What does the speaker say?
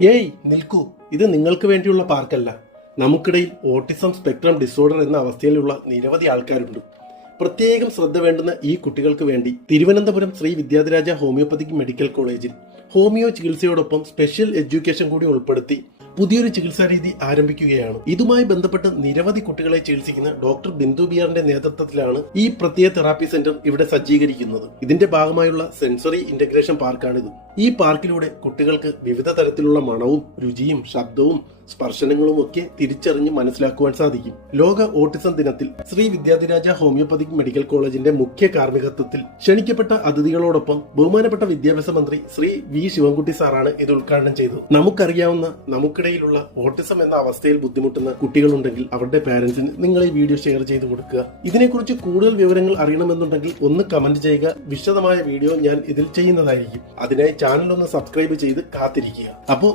ഏയ് നിൽക്കൂ, ഇത് നിങ്ങൾക്ക് വേണ്ടിയുള്ള പാർക്കല്ല. നമുക്കിടയിൽ ഓട്ടിസം സ്പെക്ട്രം ഡിസോർഡർ എന്ന അവസ്ഥയിലുള്ള നിരവധി ആൾക്കാരുണ്ട്. പ്രത്യേകം ശ്രദ്ധ വേണ്ടുന്ന ഈ കുട്ടികൾക്ക് വേണ്ടി തിരുവനന്തപുരം ശ്രീ വിദ്യാധിരാജ ഹോമിയോപ്പതിക് മെഡിക്കൽ കോളേജിൽ ഹോമിയോ ചികിത്സയോടൊപ്പം സ്പെഷ്യൽ എഡ്യൂക്കേഷൻ കൂടി ഉൾപ്പെടുത്തി പുതിയൊരു ചികിത്സാ രീതി ആരംഭിക്കുകയാണ്. ഇതുമായി ബന്ധപ്പെട്ട് നിരവധി കുട്ടികളെ ചികിത്സിക്കുന്ന ഡോക്ടർ ബിന്ദു ബിയാറിന്റെ നേതൃത്വത്തിലാണ് ഈ പ്രത്യേക തെറാപ്പി സെന്റർ ഇവിടെ സജ്ജീകരിക്കുന്നത്. ഇതിന്റെ ഭാഗമായുള്ള സെൻസറി ഇന്റഗ്രേഷൻ പാർക്കാണിത്. ഈ പാർക്കിലൂടെ കുട്ടികൾക്ക് വിവിധ തരത്തിലുള്ള മണവും രുചിയും ശബ്ദവും സ്പർശനങ്ങളും ഒക്കെ തിരിച്ചറിഞ്ഞ് മനസ്സിലാക്കുവാൻ സാധിക്കും. ലോക ഓട്ടിസം ദിനത്തിൽ ശ്രീ വിദ്യാധിരാജ ഹോമിയോപ്പതിക് മെഡിക്കൽ കോളേജിന്റെ മുഖ്യ കാർമ്മികത്വത്തിൽ ക്ഷണിക്കപ്പെട്ട അതിഥികളോടൊപ്പം ബഹുമാനപ്പെട്ട വിദ്യാഭ്യാസ മന്ത്രി ശ്രീ വി ശിവൻകുട്ടി സാറാണ് ഇത് ഉദ്ഘാടനം ചെയ്തത്. നമുക്കറിയാവുന്ന നമുക്കിടയിലുള്ള ഓട്ടിസം എന്ന അവസ്ഥയിൽ ബുദ്ധിമുട്ടുന്ന കുട്ടികളുണ്ടെങ്കിൽ അവരുടെ പാരന്റ്സിന് നിങ്ങൾ ഈ വീഡിയോ ഷെയർ ചെയ്ത് കൊടുക്കുക. ഇതിനെക്കുറിച്ച് കൂടുതൽ വിവരങ്ങൾ അറിയണമെന്നുണ്ടെങ്കിൽ ഒന്ന് കമന്റ് ചെയ്യുക. വിശദമായ വീഡിയോ ഞാൻ ഇതിൽ ചെയ്യുന്നതായിരിക്കും. അതിനായി ചാനൽ ഒന്ന് സബ്സ്ക്രൈബ് ചെയ്ത് കാത്തിരിക്കുക. അപ്പോൾ